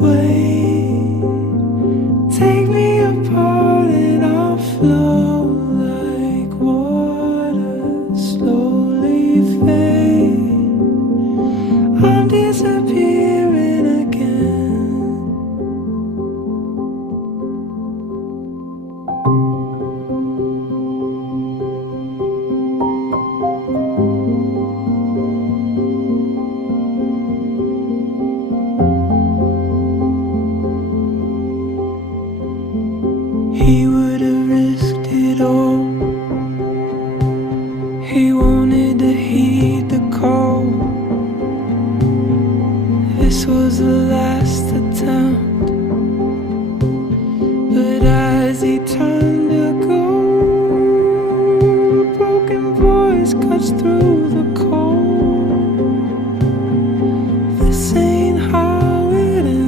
Wait, take me apart and I'll flow like water, slowly fade. I'm disappearing again. He would